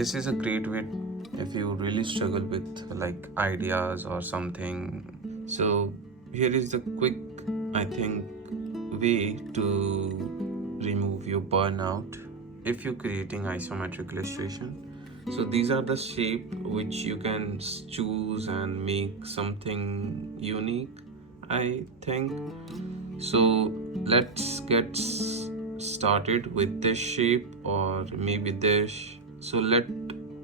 this is a great way if you really struggle with like ideas or something. So here is the quick, I think, way to remove your burnout if you're creating isometric illustration. So these are the shape which you can choose and make something unique, I think. So let's get started with this shape or maybe this. So let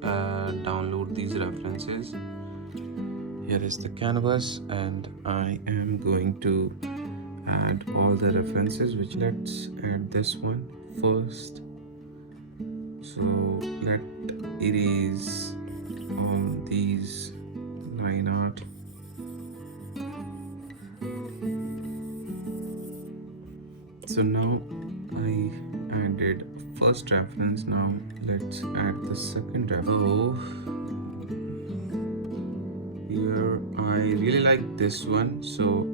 download these references. Here is the canvas and I am going to add all the references, which let's add this one first. So let erase all these line art. So now I added first reference. Now let's add the second reference. Oh, here I really like this one, so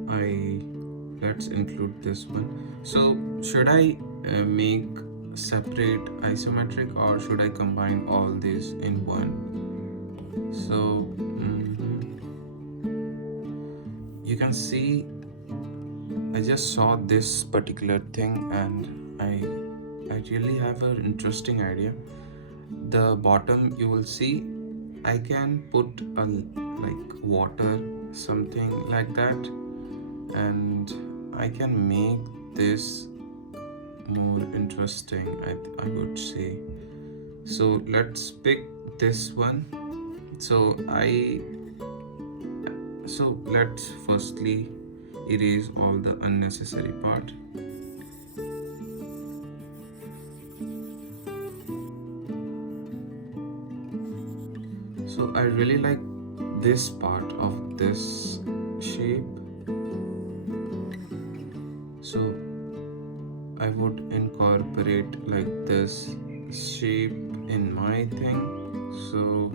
let's include this one. So should I make separate isometric or should I combine all these in one? So you can see I just saw this particular thing and I really have an interesting idea. The bottom you will see I can put a like water, something like that, and I can make this more interesting, I would say. So let's pick this one. So let's firstly erase all the unnecessary part. So I really like this part of this shape. So I would incorporate like this shape in my thing. So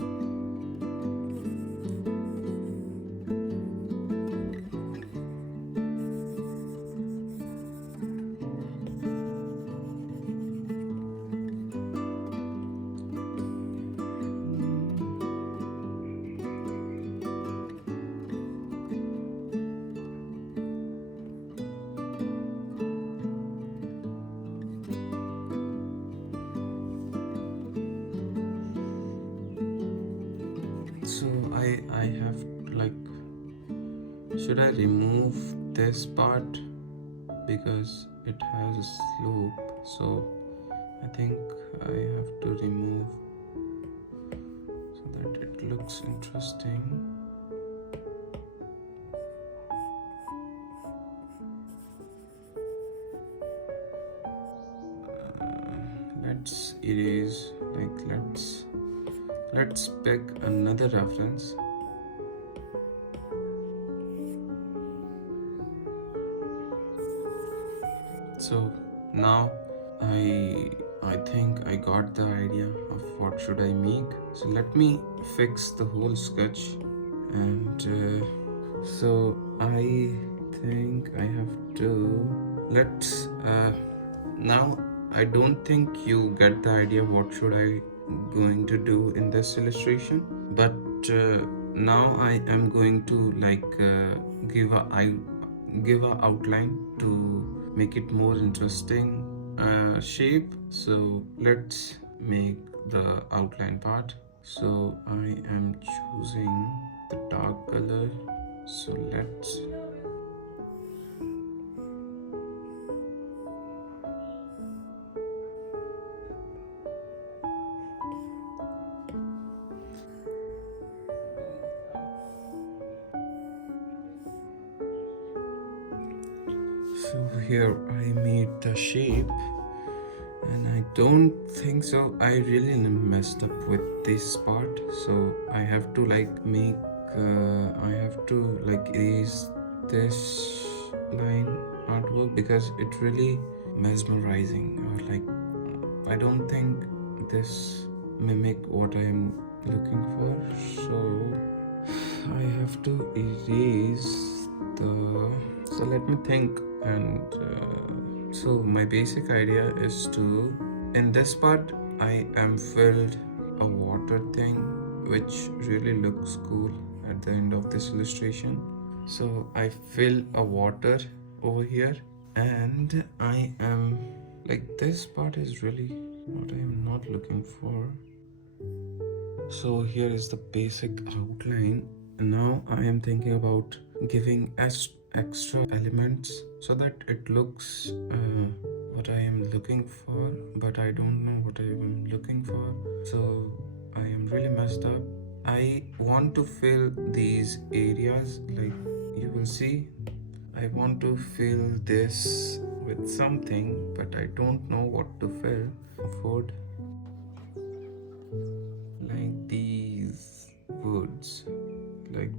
I have like, should I remove this part because it has a slope? So I think I have to remove so that it looks interesting. Let's erase, like let's pick another reference. So now I think I got the idea of what should I make. So let me fix the whole sketch, and so I think I have to now I don't think you get the idea what should I going to do in this illustration, but now I am going to like give a outline to make it more interesting shape. So let's make the outline part. So I am choosing the dark color. So let's so here I made the shape and I don't think so I really messed up with this part. So I have to like make I have to like erase this line artwork because it really mesmerizing, or like I don't think this mimic what I'm looking for. So I have to erase the, so let me think. And so my basic idea is to, in this part I am filled a water thing which really looks cool at the end of this illustration. So I fill a water over here, and I am like, this part is really what I am not looking for. So here is the basic outline. Now I am thinking about giving extra elements so that it looks what I am looking for, but I don't know what I am looking for. So I am really messed up. I want to fill these areas, like you will see. I want to fill this with something, but I don't know what to fill. Food, like these woods, like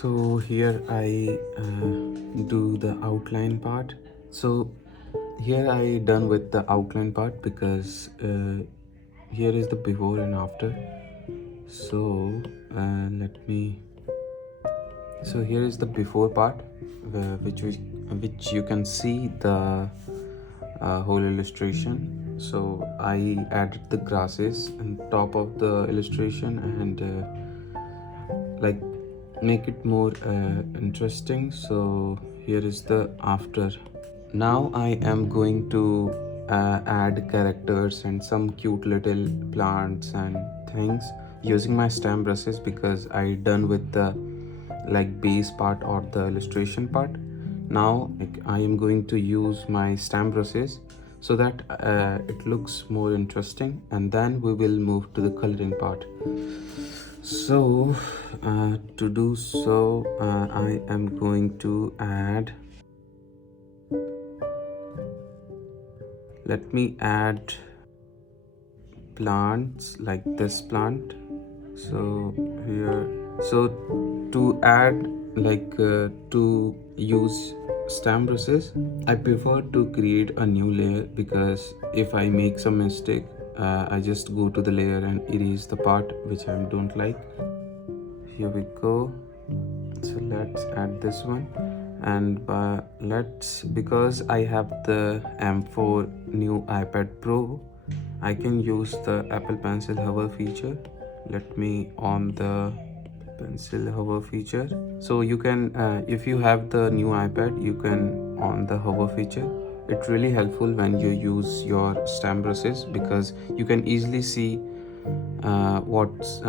so here I do the outline part. So here I done with the outline part because here is the before and after. So let me. So here is the before part, which you can see the whole illustration. So I added the grasses on top of the illustration and like make it more interesting. So here is the after. Now I am going to add characters and some cute little plants and things using my stamp brushes, because I done with the like base part or the illustration part. Now I am going to use my stamp brushes so that it looks more interesting, and then we will move to the coloring part. So to do so, I am going to add, let me add plants like this plant. So here, so to add like to use stamp brushes, I prefer to create a new layer, because if I make some mistake, I just go to the layer and erase the part which I don't like. Here we go. So let's add this one, And because I have the M4 new iPad Pro, I can use the Apple Pencil hover feature. Let me on the pencil hover feature. So you can if you have the new iPad, you can on the hover feature. It's really helpful when you use your stamp brushes, because you can easily see what's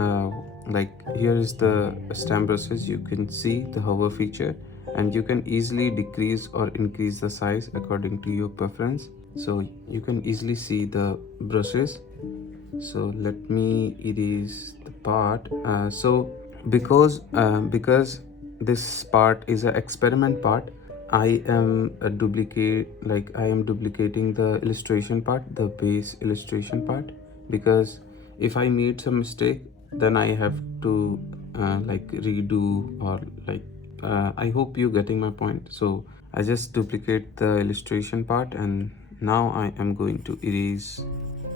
like here is the stamp brushes. You can see the hover feature, and you can easily decrease or increase the size according to your preference. So you can easily see the brushes. So let me erase the part. Because this part is an experiment part, I am duplicating the illustration part, the base illustration part, because if I made some mistake, then I have to redo, or I hope you getting my point. So I just duplicate the illustration part, and now I am going to erase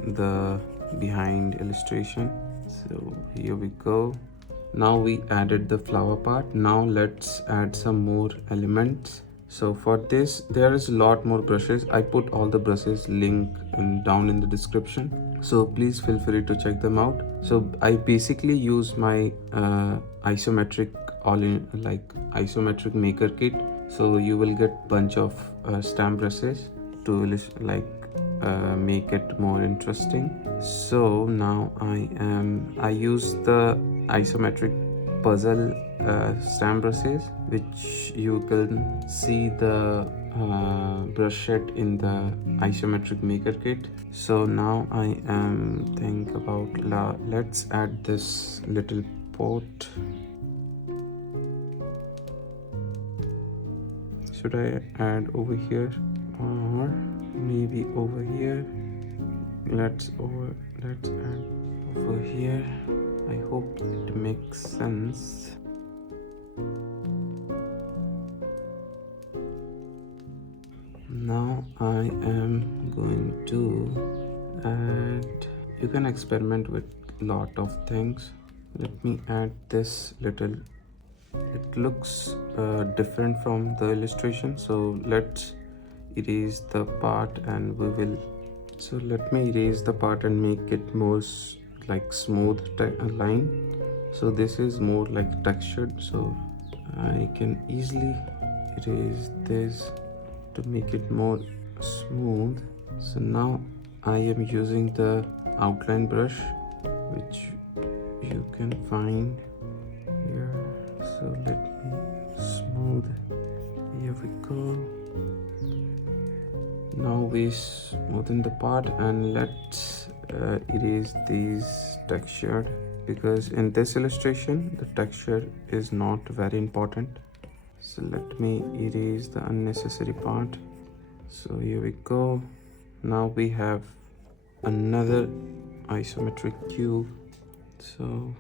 the behind illustration. So here we go. Now we added the flower part. Now let's add some more elements. So for this, there is a lot more brushes. I put all the brushes link down in the description, so please feel free to check them out. So I basically use my isometric isometric maker kit. So you will get bunch of stamp brushes to make it more interesting. So now I use the isometric puzzle stamp brushes, which you can see the brush set in the isometric maker kit. So now I am think about let's add this little pot. Should I add over here or maybe over here? Let's add over here. I hope it makes sense. Now I am going to add, you can experiment with lot of things. Let me add this little, it looks different from the illustration. So let's erase the part and we will, so let me erase the part and make it more smooth line. So this is more like textured, so I can easily erase this to make it more smooth. So now I am using the outline brush, which you can find here. So let me smooth. Here we go. Now we smoothen the part, and let's erase these textured, because in this illustration the texture is not very important. So let me erase the unnecessary part. So here we go. Now we have another isometric cube. So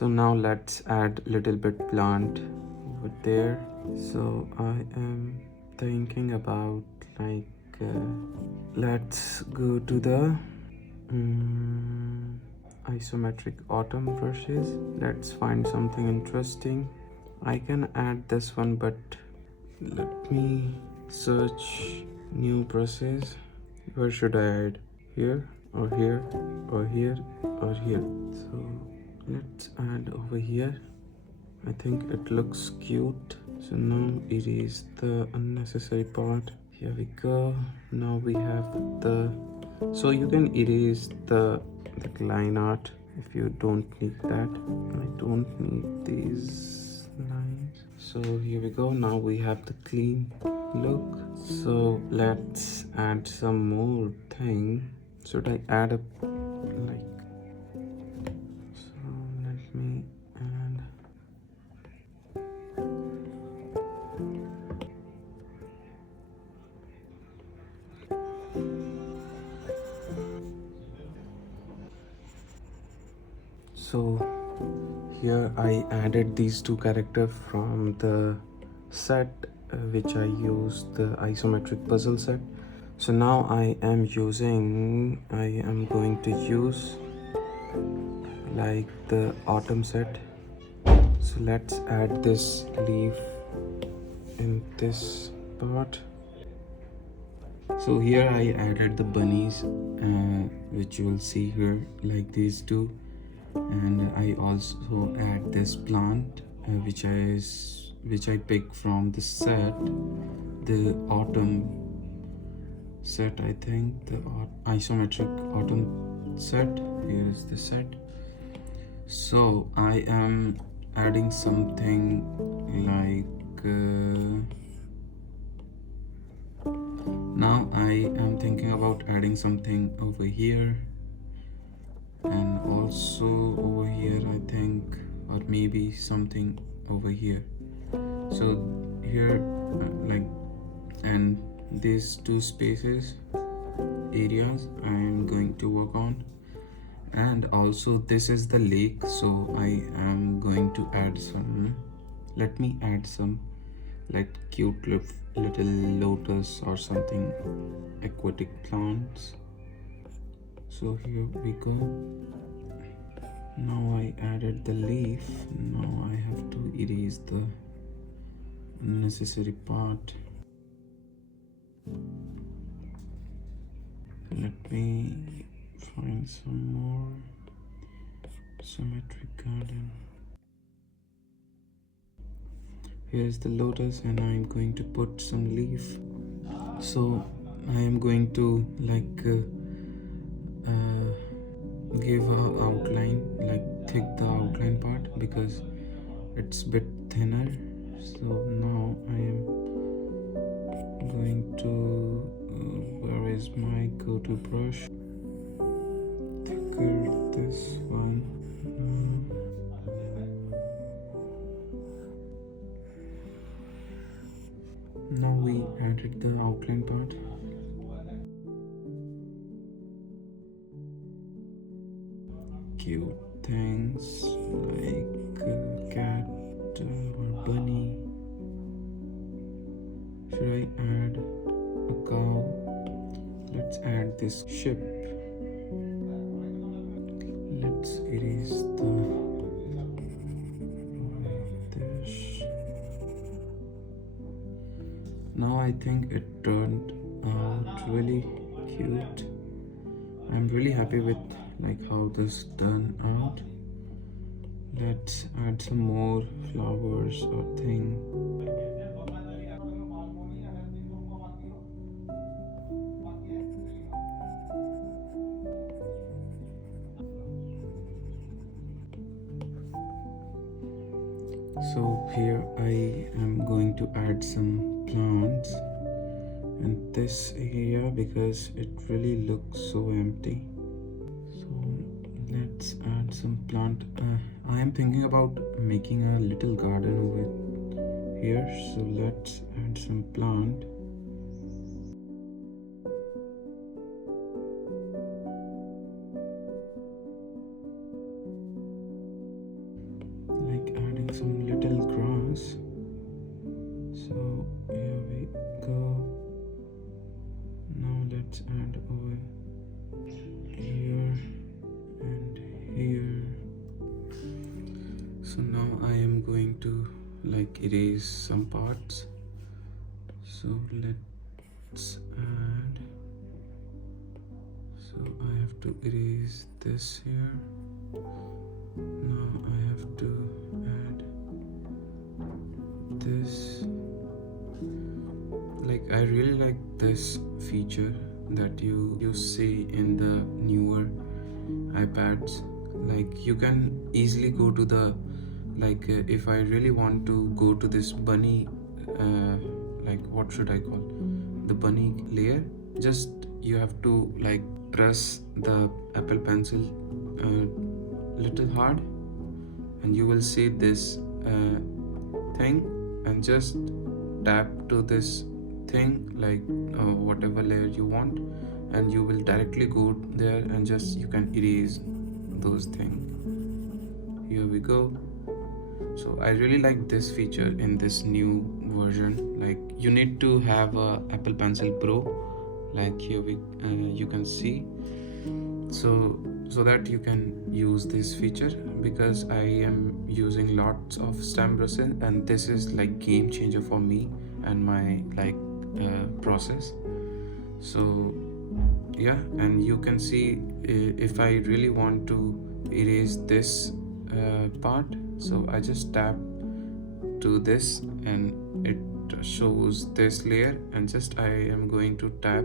now let's add little bit plant over there. So I am thinking about let's go to the isometric autumn brushes. Let's find something interesting. I can add this one, but let me search new brushes. Where should I add? Here or here or here or here? So let's add over here. I think it looks cute. So now erase the unnecessary part. Here we go. Now we have the, so you can erase the line art if you don't need that. I don't need these lines. So here we go. Now we have the clean look. So let's add some more thing. Should I add a so let me add. So here I added these two characters from the set which I used, the isometric puzzle set. So now I am going to use like the autumn set. So let's add this leaf in this part. So here I added the bunnies, which you will see here, like these two, and I also add this plant, which I picked from the set, the autumn set, I think, the isometric autumn set. Here is the set. So I am adding something like now I am thinking about adding something over here and also over here, I think, or maybe something over here. So here like, and these two spaces areas I'm going to work on. And also this is the lake, so I am going to add some, let me add some like cute little lotus or something aquatic plants. So here we go. Now I added the leaf. Now I have to erase the unnecessary part. Let me find some more symmetric garden. Here's the lotus and I'm going to put some leaf. So I am going to like give a outline, like thick the outline part because it's a bit thinner. So now I am going to where is my go-to brush? Thicker this one. Now we added the outline part. Cute things like a cat or bunny. Should I add a cow? Let's add this ship. Let's erase this. Now I think it turned out really cute. I'm really happy with like how this turned out. Let's add some more flowers or thing. So here I am going to add some plants in this area because it really looks so empty. So let's add some plant. I am thinking about making a little garden over here, so let's add some plant. Like adding some little grass. So here we go. Now let's add over here and here. So now I am going to like erase some parts. So let's add. So I have to erase this here. Now I have to add this. Like I really like this feature that you see in the newer iPads. Like you can easily go to the like if I really want to go to this bunny like what should I call the bunny layer, just you have to like press the Apple Pencil little hard and you will see this thing and just tap to this thing like whatever layer you want and you will directly go there and just you can erase those things. Here we go. So I really like this feature in this new version. Like you need to have a Apple Pencil Pro, like here we you can see, so that you can use this feature, because I am using lots of stamp brushes and this is like game changer for me and my process. So yeah, and you can see if I really want to erase this part, so I just tap to this and it shows this layer, and just I am going to tap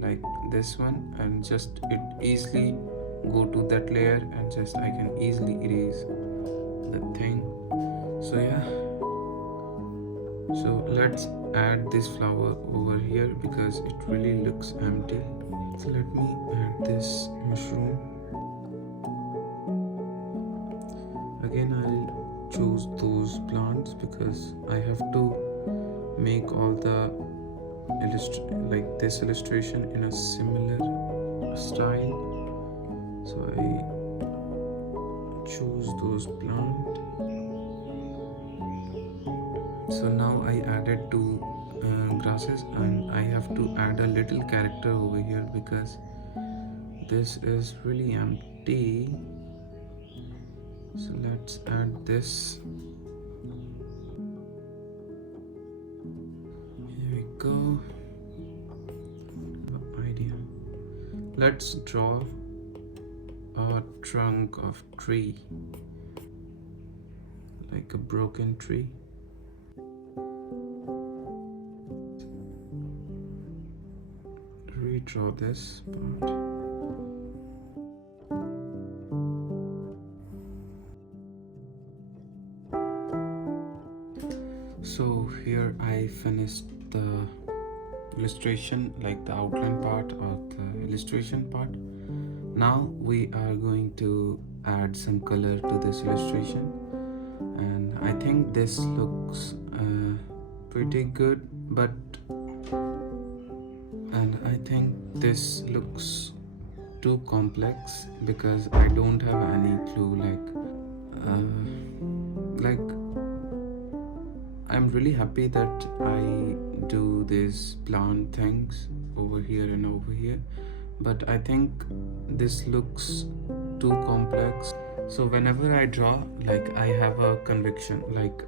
like this one, and just it easily go to that layer, and just I can easily erase the thing. So yeah, so let's add this flower over here because it really looks empty. So let me add this mushroom. Again, I'll choose those plants because I have to make all the this illustration in a similar style. So I choose those plants. So now I added two grasses, and I have to add a little character over here because this is really empty. So let's add this. Here we go. Idea. Let's draw a trunk of tree, like a broken tree. Redraw this part. So here I finished the illustration, like the outline part of the illustration part. Now we are going to add some color to this illustration, and I think this looks pretty good, but and I think this looks too complex because I don't have any clue like I'm really happy that I do these plant things over here and over here, but I think this looks too complex. So whenever I draw, like I have a conviction, like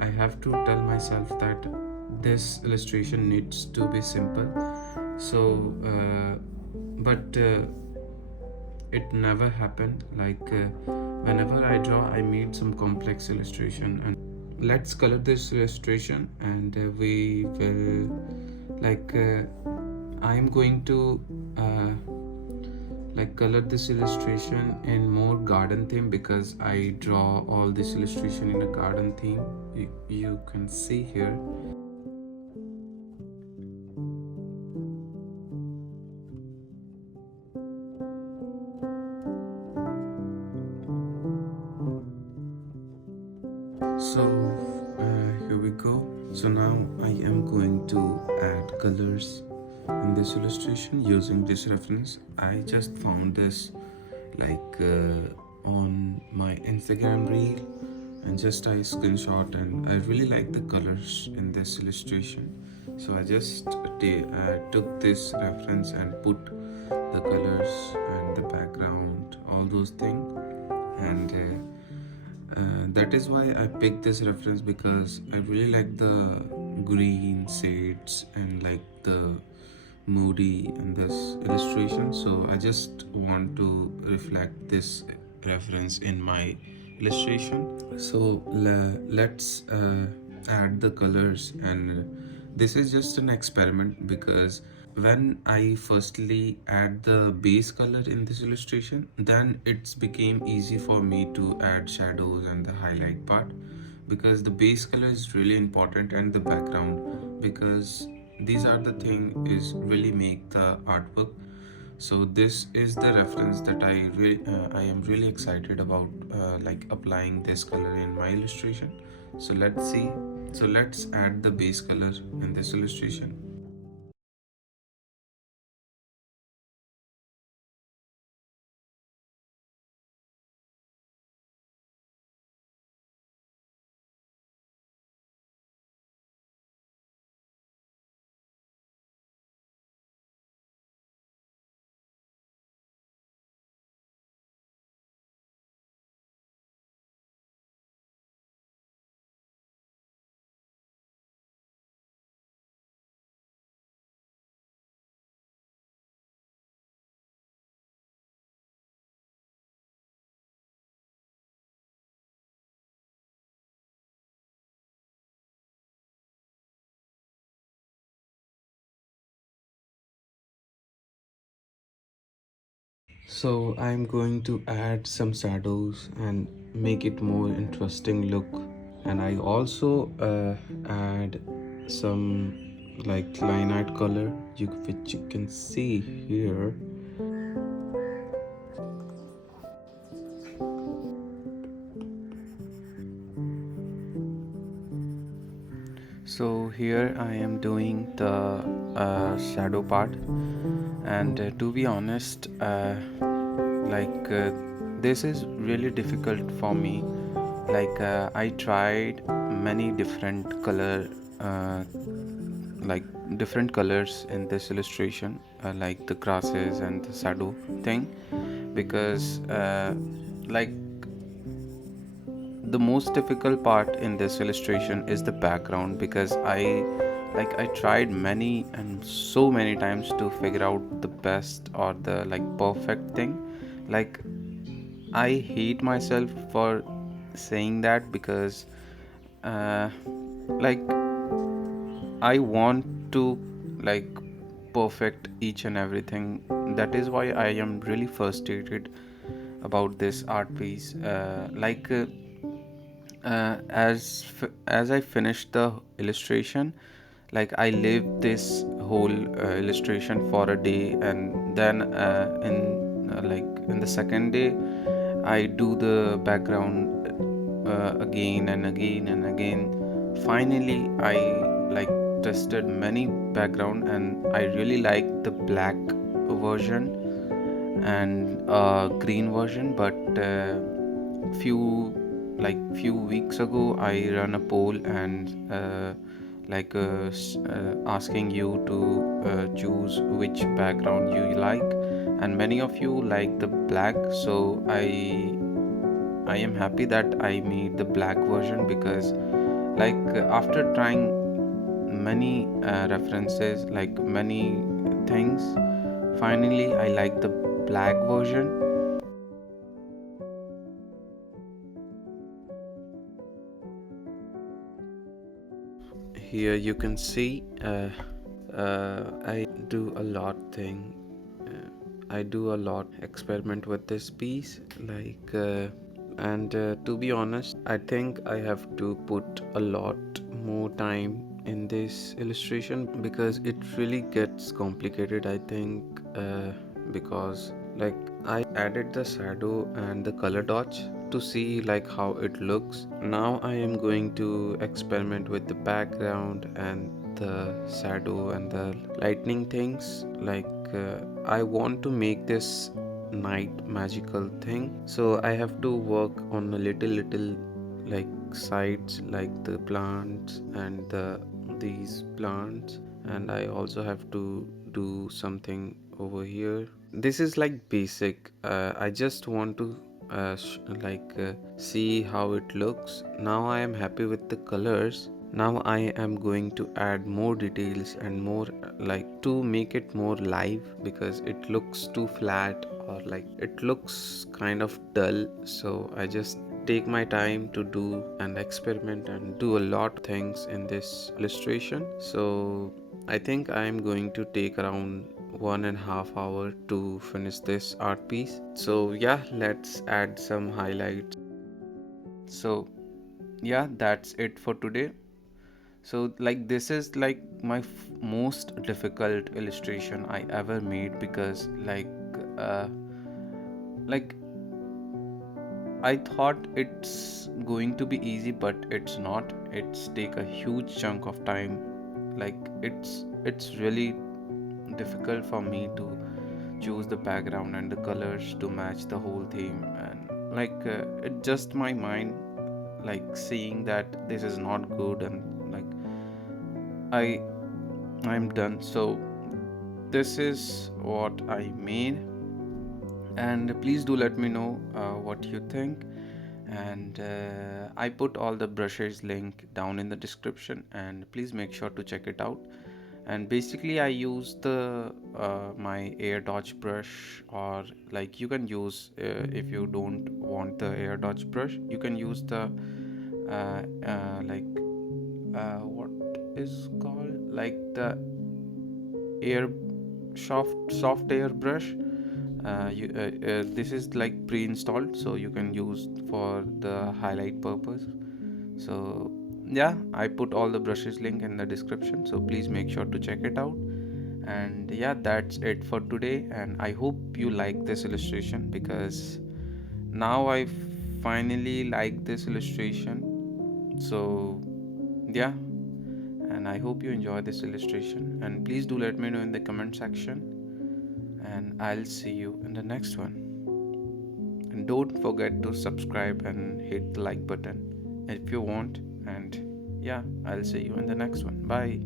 I have to tell myself that this illustration needs to be simple. So but it never happened. Whenever I draw, I made some complex illustration. And let's color this illustration, and we will I'm going to color this illustration in more garden theme because I draw all this illustration in a garden theme. You can see here. So here we go. So now I am going to add colors in this illustration using this reference. I just found this on my Instagram reel, and just I screenshot, and I really like the colors in this illustration. So I just took this reference and put the colors and the background, all those things, and that is why I picked this reference because I really like the green shades and like the moody in this illustration. So I just want to reflect this reference in my illustration. So let's add the colors, and this is just an experiment because when I firstly add the base color in this illustration, then it's became easy for me to add shadows and the highlight part, because the base color is really important, and the background, because these are the thing is really make the artwork. So this is the reference that I am really excited about applying this color in my illustration. So let's see. So let's add the base color in this illustration. So I'm going to add some shadows and make it more interesting look. And I also add some like line color, which you can see here. So here I am doing the shadow part, and to be honest, like this is really difficult for me. Like I tried many different uh, like different colors in this illustration, like the grasses and the shadow thing, because like the most difficult part in this illustration is the background, because I tried many and so many times to figure out the best or the like perfect thing. Like I hate myself for saying that, because uh, like I want to like perfect each and everything. That is why I am really frustrated about this art piece. As I finished the illustration, like I lived this whole illustration for a day, and then in the second day I do the background again and again and again. Finally I like tested many background, and I really like the black version and green version. But few weeks ago I ran a poll, and asking you to choose which background you like, and many of you like the black. So I am happy that I made the black version, because after trying many references, like many things, finally I like the black version. Here you can see I do a lot thing. I do a lot experiment with this piece, and to be honest, I think I have to put a lot more time in this illustration, because it really gets complicated, I think, because like I added the shadow and the color dots to see like how it looks. Now I am going to experiment with the background and the shadow and the lightning things. I want to make this night magical thing, so I have to work on a little like sides, like the plants and these plants, and I also have to do something over here. This is like basic. I just want to see how it looks. Now I am happy with the colors. Now I am going to add more details and more to make it more live, because it looks too flat, or like it looks kind of dull. So I just take my time to do and experiment and do a lot of things in this illustration. So I think I am going to take around 1.5 hours to finish this art piece. So yeah, let's add some highlights. So yeah, that's it for today. So like this is like my most difficult illustration I ever made, because uh, like I thought it's going to be easy, but it's not. It's take a huge chunk of time. Like it's really difficult for me to choose the background and the colors to match the whole theme, and it just my mind like seeing that this is not good, and like I I'm done. So this is what I made, and please do let me know what you think. And I put all the brushes link down in the description, and please make sure to check it out. And basically I use the my air dodge brush, or like you can use if you don't want the air dodge brush, you can use the what is called like the air soft air brush. This is like pre-installed, so you can use for the highlight purpose. So yeah, I put all the brushes link in the description, so please make sure to check it out. And yeah, that's it for today, and I hope you like this illustration, because now I finally like this illustration. So yeah, and I hope you enjoy this illustration, and please do let me know in the comment section, and I'll see you in the next one. And don't forget to subscribe and hit the like button if you want. And yeah, I'll see you in the next one. Bye.